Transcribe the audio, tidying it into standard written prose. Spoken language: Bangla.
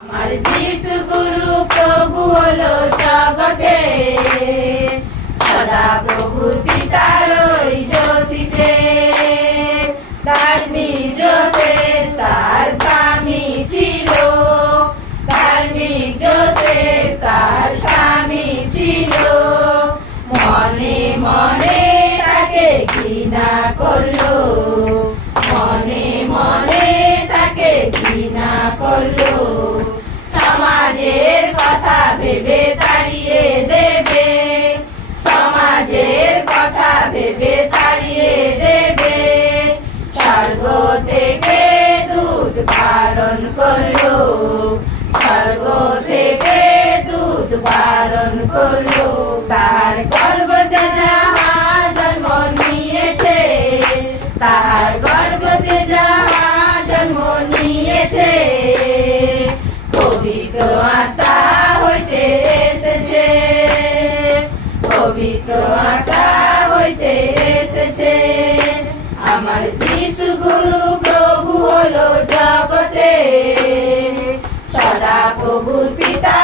আমার যিশু গুরু প্রভু হলো জগতে, সদা প্রভুর পিতার ওই জ্যোতিতে। ধার্মিক যোসেফ তার স্বামী ছিল, ধার্মিক যোসেফ তার স্বামী ছিল। মনে মনে তাকে ঘৃণা করলো, মনে মনে তাকে ঘৃণা করলো। সমাজের কথা ভেবে তাড়িয়ে দেবে, সমাজের কথা ভেবে তাড়িয়ে দেবে। স্বর্গ থেকে দূত বারণ করলো, স্বর্গ থেকে দূত বারণ করলো। তার গর্ভে যাহা জন্ম নিয়েছে, তার গর্ভে যাহা জন্ম নিয়েছে, পবিত্র আত্মা হইতে এসেছে, পবিত্র আত্মা হইতে এসেছে। আমার যিশু গুরু প্রভু হলো জগতে, সদা প্রভুর পিতা